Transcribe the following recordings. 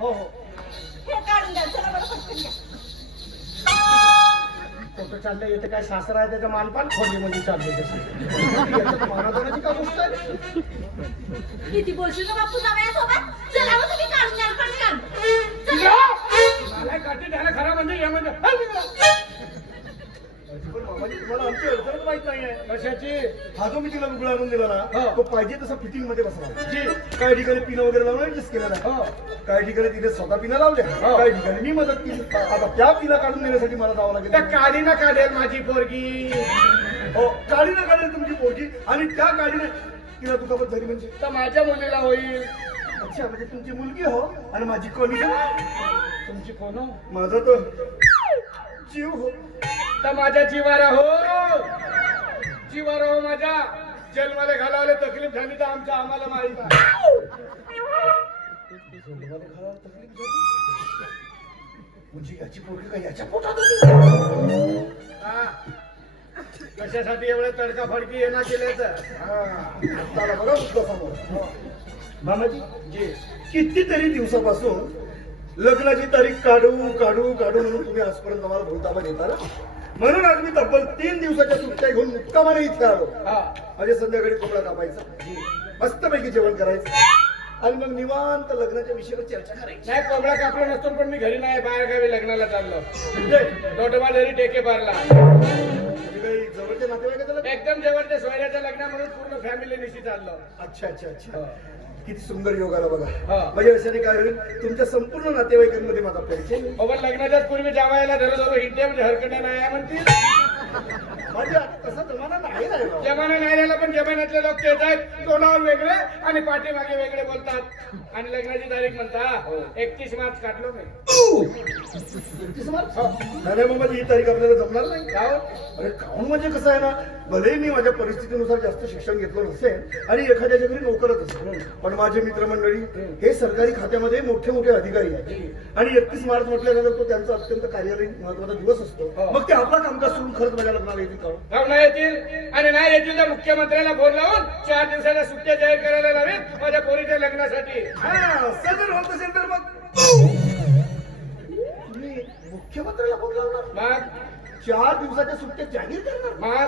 हो हो. हे काढून द्या चला बरं पटकन घ्या. फोटो चाललंय येते काय सासरा आहे त्याच्या मालपान खोलीमध्ये चाललंय तसं याच्यात मानादनाची का गोष्ट आहे. किती बोलशील का बापू जावयासोबत? चला हो तुम्ही काढून द्या पटकन. चला. मला काठी द्यायला खरा म्हणजे या म्हणजे पण मामाजी तुम्हाला आमची अडचणच माहित नाहीये. कशाची? हा जो मी तिला लुगडा आणून दिला ना तो पाहिजे तसा फिटिंग मध्ये बसला. काही ठिकाणी पिनं वगैरे लावून ऍडजस्ट केलेला आहे. काही ठिकाणी तिथे स्वतः पिनं लावल्या. काही ठिकाणी मी मदत केली. आता त्या पिना काढून देण्यासाठी मला जावं लागेल. त्या काडीनं काढेल माझी पोरगी. हो काडीनं काढेल तुमची पोरगी आणि त्या काडीने तिला दुखापत झाली म्हणजे तर माझ्या मुलीला होईल. अच्छा म्हणजे तुमची मुलगी हो आणि माझी कोणी तुमची कोण हो? माझा तो जीव हो तर माझ्या जीवारा हो. जीवारा हो माझ्या. जन्माला घालावले तकलीफ झाली तर आमच्या आम्हाला माहित आहे. जन्माला घालावले तकलीफ झाली म्हणजे याची पोरगी काय याच्या पोटात होती? कशासाठी एवढं तडका फडकी येणार केल्याचं? बघा मुद्दा समोर. मामाजी कितीतरी दिवसापासून लग्नाची तारीख काढू काढू काढू म्हणून तुम्ही आजपर्यंत आम्हाला भूलताबा देता ना. म्हणून आज मी तब्बल 3 दिवसाच्या सुट्ट्या घेऊन मुक्कामाने इथे आलो. म्हणजे संध्याकाळी कोंबडा कापायचा, मस्तपैकी जेवण करायचं आणि मग निवांत लग्नाच्या विषयावर चर्चा करायची. नाही कोंबडा कापला नसतो पण मी घरी नाही बाहेर गावी लग्नाला चाललो. दोटोबा घरी टेके पारला. काही जवळचे नातेवाईक एकदम जवळच्या सोयऱ्याच्या लग्न म्हणून पूर्ण फॅमिली निशी चाललो. अच्छा अच्छा अच्छा किती सुंदर योग आला बघा. म्हणजे अशाने काय होईल तुमच्या संपूर्ण नातेवाईकांमध्ये माझा परिचय. लग्नाच्याच पूर्वी जावायला धरो हिंदे म्हणजे हरकत नाही म्हणतील. म्हणजे तसा जमाना नाही राहिला. जमाना नाही राहिला पण जमान्यातले लोक तेच आहेत. तोंडावर वेगळे आणि पाठीमागे वेगळे बोलतात. आणि लग्नाची तारीख म्हणता 31 मार्च काढलो मी. 31 मार्च? नाही मग माझी ही तारीख आपल्याला जमणार नाही. अरे काऊन म्हणजे कसं आहे ना भले मी माझ्या परिस्थितीनुसार जास्त शिक्षण घेतलं नसेल आणि एखाद्याच्या घरी नोकरच असेल पण माझे मित्रमंडळी हे सरकारी खात्यामध्ये मोठे मोठे अधिकारी आहेत आणि 31 मार्च म्हटल्यानंतर तो त्यांचा अत्यंत कार्यालयीन महत्वाचा दिवस असतो. मग ते आपला कामकाज सोडून खरंच माझ्या लग्नाला येतील का? नाही येतील आणि नाही येतील तर मुख्यमंत्र्याला फोन लावून 4 दिवसाच्या सुट्ट्या जाहीर करायला लावेल माझ्या पोरीच्या लग्नासाठी. सगळं होत असेल तर मग तुम्ही मुख्यमंत्र्याला फोन लावणार मग 4 दिवसाच्या सुट्ट्या जाहीर करणार मग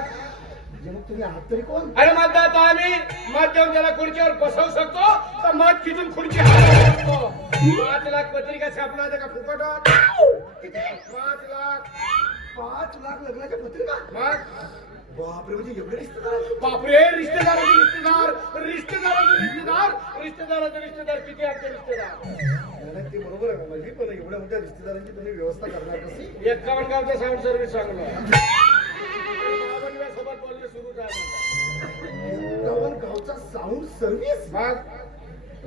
मग तुम्ही आहात तरी कोण? अरे मतदाता आम्ही मत देऊन त्याला खुर्चीवर बसवू शकतो तर मत खिचून खुर्ची 5 लाख पत्रिका छापला होत्या का फुकट? 5 लाख लग्नाच्या पत्रिका मग बापरे म्हणजे एवढे रिश्तेदार. बापरे रिश्तेदाराचे रिश्तेदार रिश्तेदाराचे रिश्तेदार रिश्तेदाराचे रिश्तेदार किती आमचे रिश्तेदार. ते बरोबर आहे माझी पण एवढ्या मोठ्या रिश्तेदारांची तुम्ही व्यवस्था करणार कशी? 51 गावचा साऊंड सर्व्हिस सांगलो सोबत बोलणे सुरू झालं. 51 गावचा साऊंड सर्व्हिस मग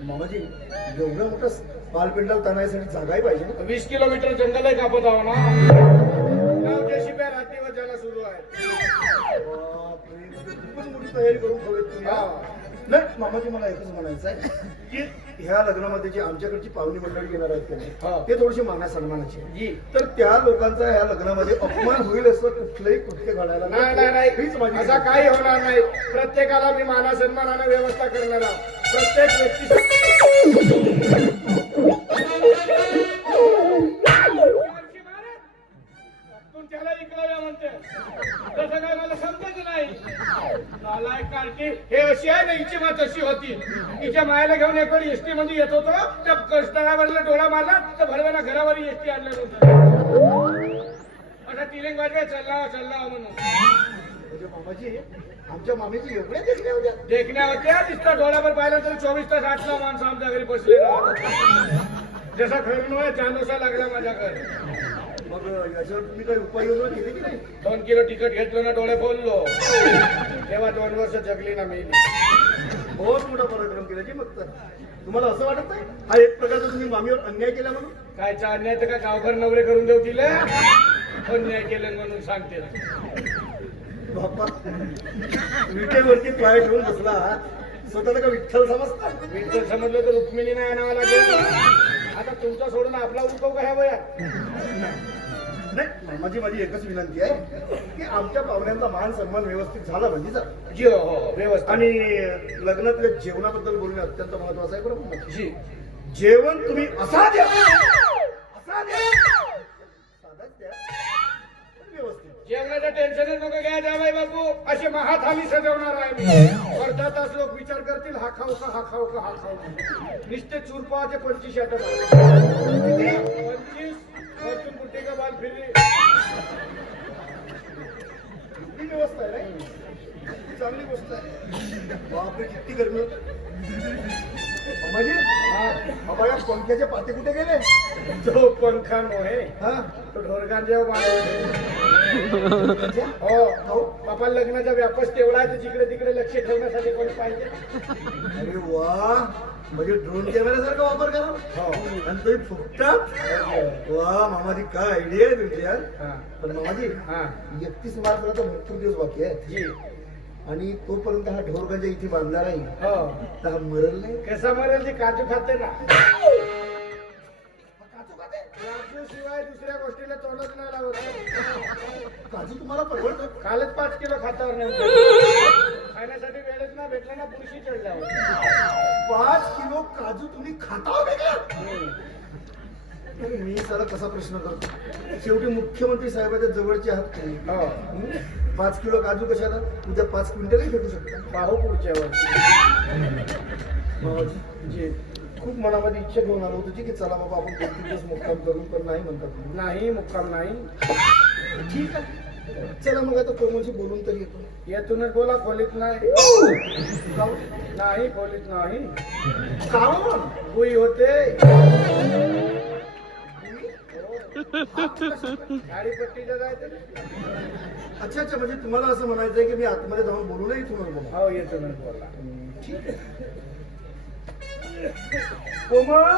मामाजी एवढ्या मोठा बालपिंडाला ताणायसाठी जागाही पाहिजे ना. 20 किलोमीटर जंगलही कापत आहो ना. शिप्या रात्रीवर जायला सुरू आहे. खूपच मोठी तयारी करून ठेवली तुम्ही. नाही मामाजी मला एकच म्हणायचं आहे की ह्या लग्नामध्ये जे आमच्याकडची पाहुणी मंडळी येणार आहेत त्यांनी ते थोडेसे माना सन्मानाचे तर त्या लोकांचा ह्या लग्नामध्ये अपमान होईल असं कुठलंही कृत्य घडायला नाही. असा काही होणार नाही. प्रत्येकाला मी माना सन्मानाने व्यवस्था करणार आहोत. प्रत्येक व्यक्ती तुमच्याला इकडे म्हणते तसं काय मला समजत नाही. नालायक कार्टी हे अशी आहे ना हिची मात अशी होती. तिच्या मायाला घेऊन एक वेळी एसटी मध्ये येत होतो त्या कस्टमरला डोळा मारला तर भरवाना घरावर एसटी आणलं नव्हतं. आता तिलेंग वाजवाय चालला म्हणून. म्हणजे मामाजी आमच्या मामीची एवढ्या देखण्या होत्या नुसता डोळ्यावर पाहिलं तर 24 तास 8ला माणसं आमच्या घरी बसले जसा खरं चांदोसा लागला माझ्या घरी. मग याच्यावर तुम्ही काही उपाययोजना केली की नाही? 2 किलो तिखट घेतलं ना डोळे बोललो तेव्हा 2 वर्ष जगली ना मी. बहुत मोठा पराक्रम केला की मग तुम्हाला असं वाटत नाही हा एक प्रकारचा तुम्ही मामीवर अन्याय केला म्हणून? कायचा अन्याय तर का गावभर नवरे करून देऊ तिला अन्याय केले म्हणून सांगते. बाप्पा विटेवरती पाय ठेवून बसला स्वतःला का विठ्ठल समजता? विठ्ठल समजलं तर रुक्मिणी नाही आणावं लागेल. आता तुमचा सोडून आपला उठव का ह्या वयात? नाही माझी एकच विनंती आहे की आमच्या पाहुण्यांचा मान सन्मान व्यवस्थित झाला म्हणजे व्यवस्थित आणि लग्नातल्या जेवणाबद्दल बोलणे अत्यंत महत्वाचं आहे. बरोबर जी जेवण तुम्ही असा द्या, असा द्या, साधाच द्या, पण व्यवस्थित. जेवणाचं टेन्शनच नको घ्या जावई बापू, असे महाथाली सजवणार आहे मी. अर्धा तास लोक विचार करतील हा खाऊ का, हा खाऊ का, हा खाऊ का. नुसते चुरपावाचे 25 आटम 25 वरतून कुठे का बाल फिरली. ही व्यवस्था आहे नाही? ही चांगली गोष्ट आहे. बापरे किती गरमी होत. म्हणजे बाबा या पंख्याचे पाते कुठे गेले? तो पंखा नव्हे, हा तो ढोरगान जेव्हा हो बापा लग्नाचा व्यापच तेवढा आहे, तर जिकडे तिकडे लक्ष ठेवण्यासाठी कोणी पाहिजे. अरे वा, म्हणजे ड्रोन कॅमेऱ्यासारखा वापर करा. हो आणि तुम्ही फुकटात. वा मामाजी काय आयडिया आहे तुमची यार. हा पण मामाजी हा 31 मार्चला तर भरपूर दिवस बाकी आहेत. जी आणि तोपर्यंत हा ढोरगंजा इथे बांधला नाही हो. तर हा मरल नाही. कसा मरेल ती काजू खाते ना. काजू खाते? काजू शिवाय दुसऱ्या गोष्टीला तोंडच नाही लावत. काजू तुम्हाला परवडतो? कालच 5 किलो खातावर नाही खाण्यासाठी वेळच ना भेटला ना पुरुषी चढल्यावर. 5 किलो काजू तुम्ही खाता वेगळं? मी सारा कसा प्रश्न करतो. शेवटी मुख्यमंत्री साहेबाच्या जवळचे आहात तुम्ही. हो 5 किलो काजू कशाला? उद्या 5 क्विंटलही भेटू शकता. पाहू पुढच्या वर्षी. मामाजी, जी खूप मनामध्ये इच्छा घेऊन आलो होतो की चला बाबा आपण 2-3 दिवस मुक्काम करू, पण नाही म्हणतात तुम्ही. नाही मुक्काम नाही. ठीक आहे, चला मग आता कोमलशी बोलून तरी येतो. येथूनच बोला, खोलीत नाही. का हो? नाही खोलीत नाही. का हो? बुई होते. गाडीपट्टीच्या जायचं ना. अच्छा अच्छा, म्हणजे तुम्हाला असं म्हणायचं आहे की मी आतमध्ये जाऊन बोलू नाही, तुम्हाला बोला. हो येथूनच बोला. ठीक आहे. कोमल,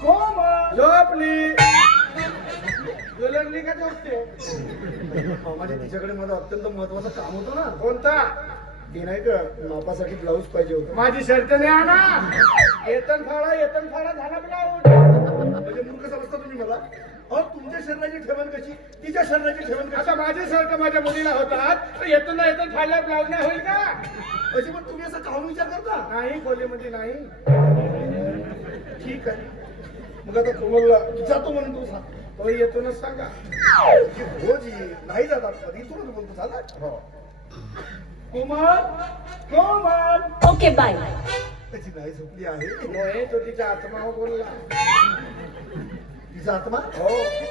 कोमल. झोपली. दुलंगली का झोपते? मामाजी, तिच्याकडे माझं अत्यंत महत्वाचं काम होतं ना. कोणता? ते नाही का मापासाठी ब्लाऊज पाहिजे होतं. माझी शर्ट नाही आणा. येतन फाळा झाला ब्लाऊज. म्हणजे मूर्ख समजता तुम्ही मला. अहो तुमच्या शरीराची ठेवण कशी, तिच्या शरीराची ठेवण कशी? आता माझे शर्ट माझ्या मुलीला होतात, तर येतून फाळल्या ब्लाऊज नाही होईल का? अशी पण तुम्ही असं काहून विचार करता? नाही खोलीमध्ये नाही. ठीक आहे, मग आता कोमलला जातो म्हणून तू सांग. तो येतूनच सांगा. हो जी, नाही जातात कधी, तुला बोलतो झाला. हो कोमल, कोमल. Okay bye. त्याची नाही झोपली आहे. नोहे, तो तिच्या आत्मा बोलला. तिचा आत्मा? हो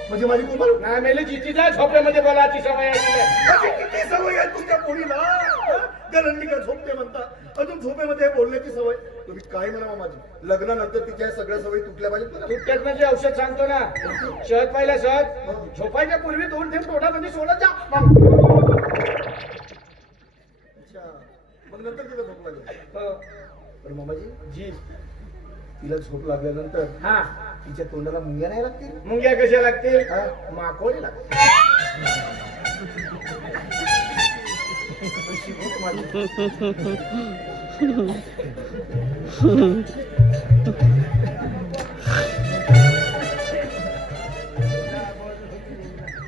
म्हणजे माझी कोमल? नाही मेली जितीचा झोपड्यामध्ये बोलायची सवय आहे. अशी किती सवय आहे तुमच्या पोरीला? गरंडी का झोपते म्हणता, अजून झोपेमध्ये बोलण्याची सवय. तुम्ही काय म्हणा माझी, लग्नानंतर तिच्या सगळ्या सवयी तुटल्या पाहिजेत ना. तुटक्यात म्हणजे औषध सांगतो ना. शहद पाहिलं शहद, झोपायच्या पूर्वी 2 थेंब तोंडामध्ये सोडत जा. अच्छा, मग नंतर तिला झोप लागेल. हो. पण मामाजी, जी तिला झोप लागल्यानंतर हा तिच्या तोंडाला मुंग्या नाही लागतील? मुंग्या कशा लागतील? हा? माकोळी लागते. अशी झोप माझी.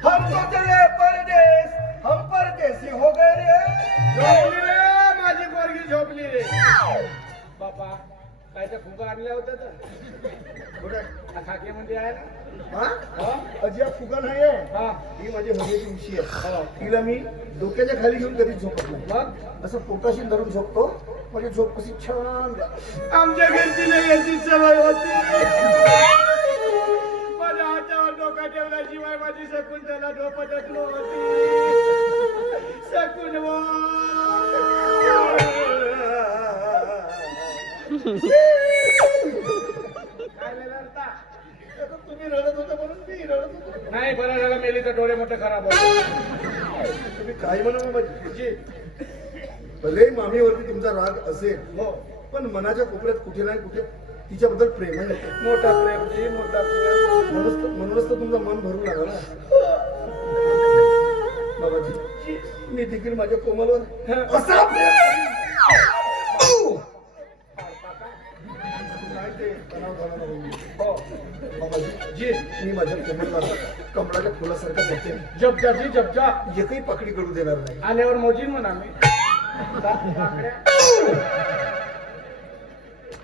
हम तो चले परदेस, हम परदेसी हो गए रे. झोपली रे माझी पोरगी, झोपली रे. बापा काय त्या फुगा आणल्या होत्या तर कुठे? खाकीमध्ये आहे ना. हा? हा? अजिया फुगा नाहीये. हा ही माझी हवेची उशी आहे. तिला मी डोक्याच्या खाली घेऊन कधीच झोपत नाही. मग असं पोटाशी धरून झोपतो, म्हणजे झोप कशी छान जाते. आमच्या घरची याची सवय होती. माझ्या हातावर डोका ठेवल्याशिवाय माझी शकून त्याला झोपतच नव्हती. शकून काय रडता? आता तुम्ही रडत होता म्हणून मी रडत होतो. नाही बरं झालं मेली तर डोळे मोठे खराब होते. तुम्ही काय म्हणा माझी. जी भले मामीवरती तुमचा राग असेल, हो पण मनाच्या कोपऱ्यात कुठे नाही कुठे तिच्याबद्दल प्रेम आहे. मोठा प्रेम जी मोठा प्रेम. म्हणूनच तर तुमचं मन भरून लागलं ना. बाबाजी, मी देखील माझ्या कोमलवर असा प्रेम नाही ते तणाव झाला नाही. हो बाबाजी, जी मी माझ्या कोमलला कमळाच्या फुलासारखं जपते. जपजा जी जपजा. एकही पकडी करू देणार नाही. आल्यावर मोजीन म्हणा मी. काकड्या.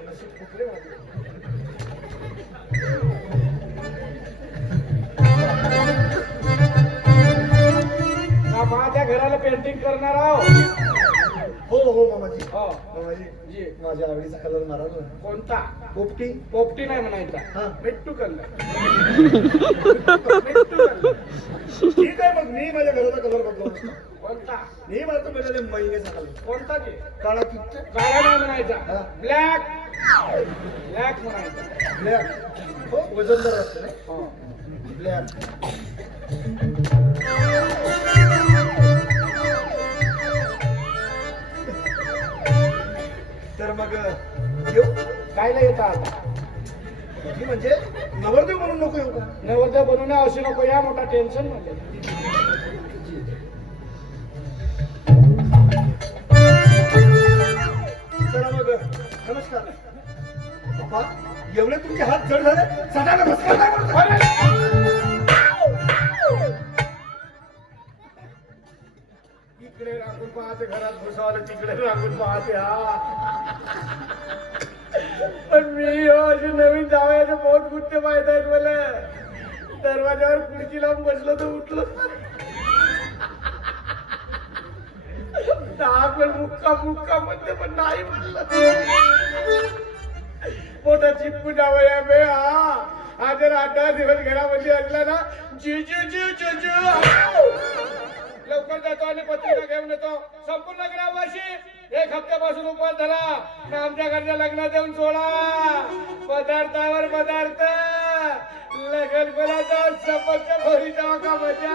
असे फुकले माझे. पेंटिंग करणार आहोत. हो हो मामाजी. हो मामाजी जी. माझ्या आवडीचा कलर मारा ना. कोणता? पोपटी. पोपटी नाही म्हणायचा, हा. मिट्टू कलर. मिट्टू कलर. ठीक आहे मग मी माझ्या घराचा कलर बदलवतो. कोणता? मी मला तर महिन्याचा कलर. कोणता ते? काळा किती काळा नाही म्हणायचा, हा. ब्लॅक. ब्लॅक म्हणायचा. ब्लॅक. हो वजनदार असते ना. हो. ब्लॅक. तर मग येऊ कायला येतं आता? की म्हणजे नवरदेव म्हणून नको येऊ का? नवरदेव बनवून अवश्य नको, या मोठा टेन्शन म्हणजे. चला मग नमस्कार. बाबा एवढे तुमचे हात जड झाले, सदा नमस्कार काय करतो? इकडे राखून पाहते, घरात घुसावलं तिकडे राखून पाहते. हा पण मी अशी नवीन जावयाचे बहुत गुत्ते माहित आहेत मला. दरवाजावर खुर्ची लावून बसलो तर उठलो. पण मुक्का म्हणते पण नाही म्हणलं. मोठा चिपकू जावया बे. हा जर 8 दिवस घरामध्ये असला ना, जी जी जी जी जी लवकर जातो आणि पत्रिका घेऊन येतो. संपूर्ण ग्रामवासी 1 हप्त्यापासून उपवास झाला ना, आमच्या घरच्या लग्नात येऊन सोडा. पदार्थावर पदार्थ लगन बोलाचा, चपच्या भरी जावा का मजा.